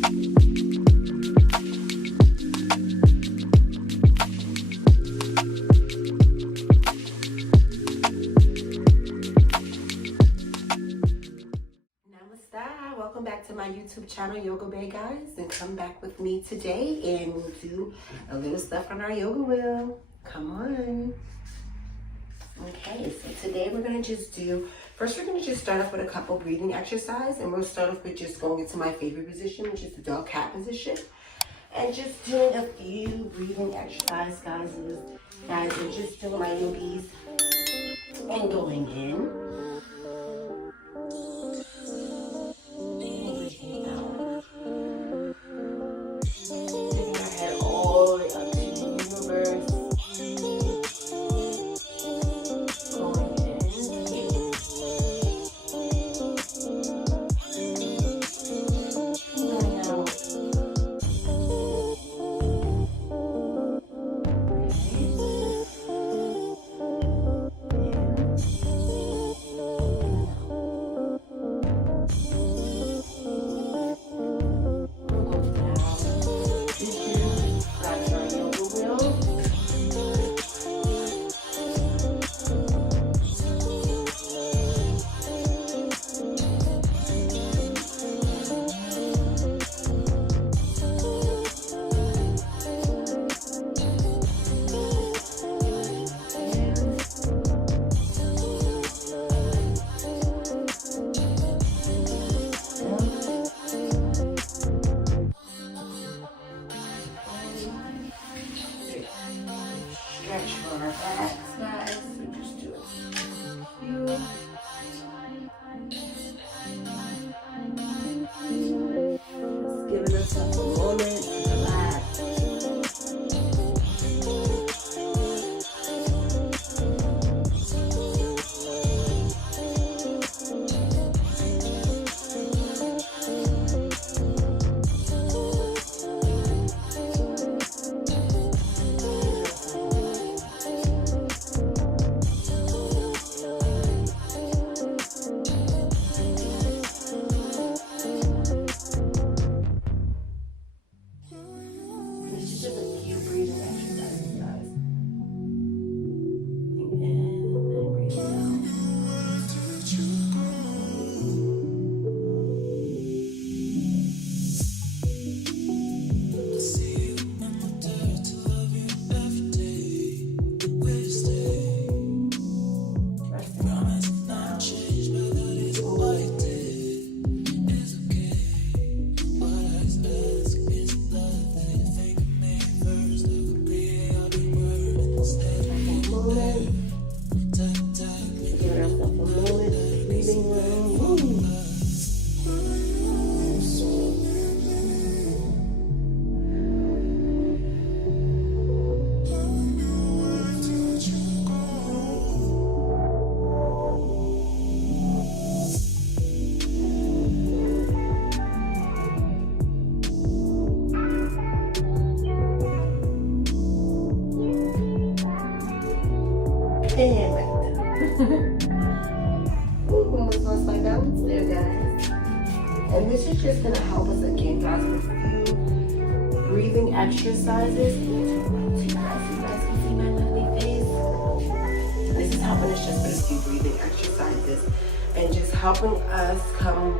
Namaste. Welcome back to my YouTube channel, Yoga Bay guys, and come back with me today and we'll do a little stuff on our yoga wheel. Come on. Okay, so today we're going to just start off with a couple breathing exercise, and we'll start off with just going into my favorite position, which is the dog cat position, and just doing a few breathing exercise, guys, and just doing my yogis and going in. Stretch for our backs, guys. So just do a few. Just giving ourselves a moment to relax. And almost lost my balance there, guys. And this is just gonna help us again, guys, with a few breathing exercises. So you guys can see my lovely face. This is helping us just with a few breathing exercises and just helping us come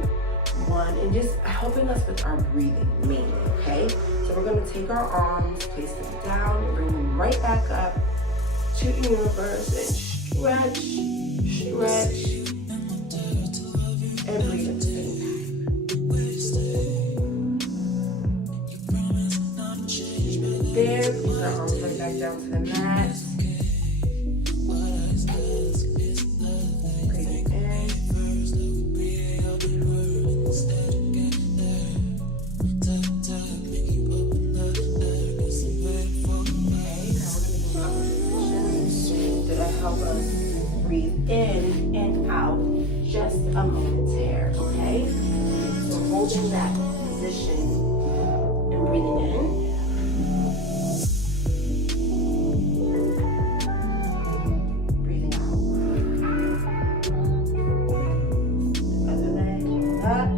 one and just helping us with our breathing mainly, okay? So we're gonna take our arms, place them down, and bring them right back up to the universe and stretch, and breathe at the same time. There, put our arms right back down to the mat. Breathing in. Help us breathe in and out just a moment here, okay? So holding that position and breathing in. Breathing out. Other leg up.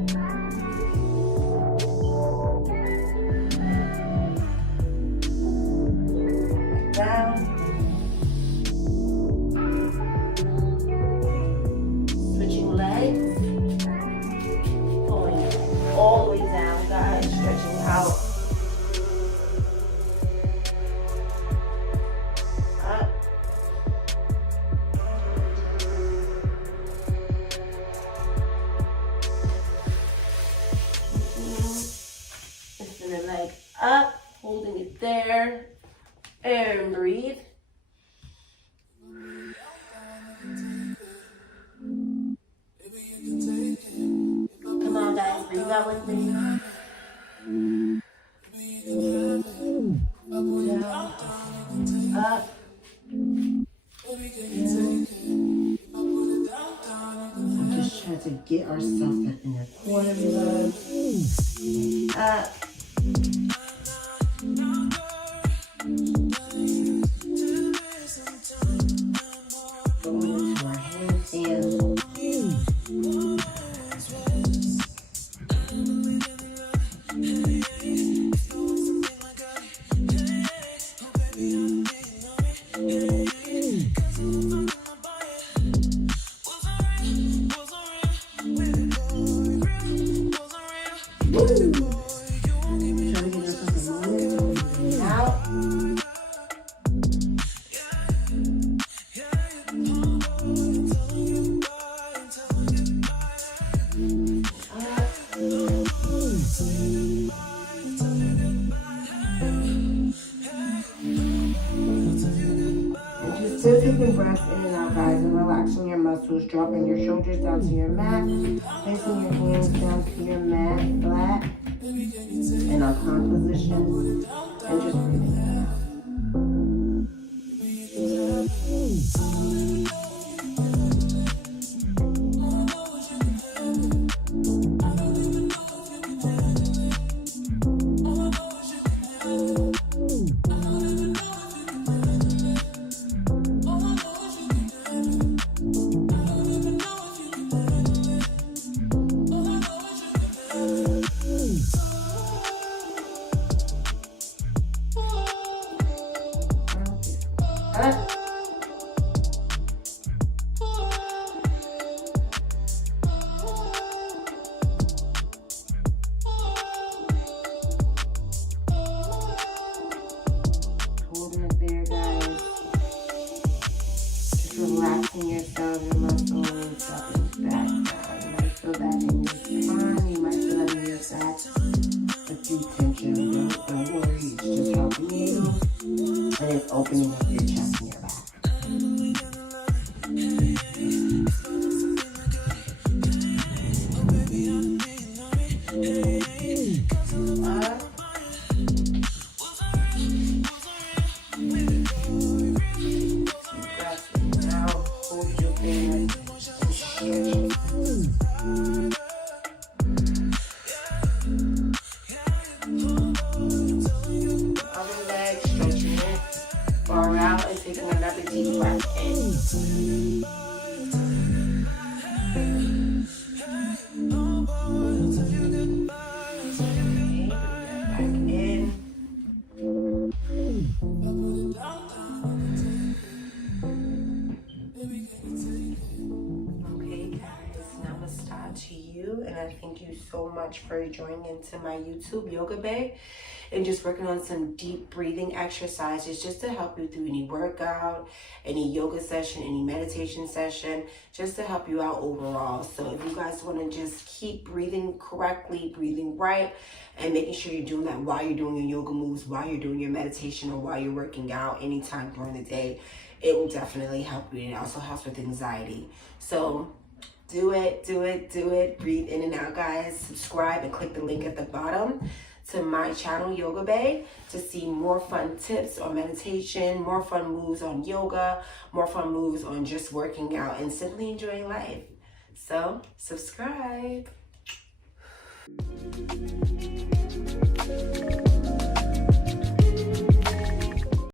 first sunset in your corner, beloved. Up. Going into our handstand. Still taking breaths in and out, guys, and relaxing your muscles, dropping your shoulders down to your mat, placing your hands down to your mat, flat, in our calm position, and just breathing it out. Holding it there, guys. Just relaxing yourself, your muscles, dropping back down. You might feel that in your spine, you might feel that in your back. A few tension, don't worry, it's just helping you. And it's opening up your chest and your back. Taking another deep breath in. Back in. Okay, guys, namaste to you, and I thank you so much for joining into my YouTube Yoga Bay. And just working on some deep breathing exercises just to help you through any workout, any yoga session, any meditation session, just to help you out overall. So if you guys want to just keep breathing correctly, breathing right, and making sure you're doing that while you're doing your yoga moves, while you're doing your meditation, or while you're working out anytime during the day, it will definitely help you. And it also helps with anxiety. So do it. Breathe in and out, guys. Subscribe and click the link at the bottom to my channel, Yoga Bay, to see more fun tips on meditation, more fun moves on yoga, more fun moves on just working out and simply enjoying life. So, subscribe.